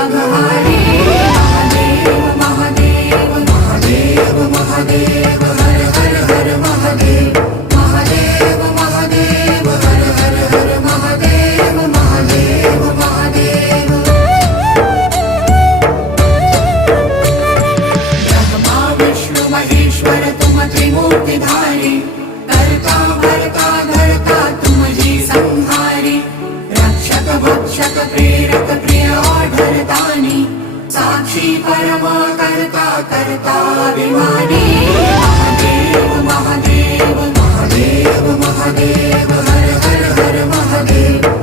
अघहारी महादेव महादेव महादेव महादेव हर हर हर महादेव महादेव महादेव हर हर हर महादेव महादेव महादेव ब्रह्मा विष्णु महेश्वर तुम त्रिमूर्तिधारी करता भरता धरता तुम जी संहारी रक्षक भक्षक प्रेरक प्रिय आढरतानी साक्षी परमा करता करता अभिमानी महादेव महादेव महादेव महादेव हर हर हर महादेव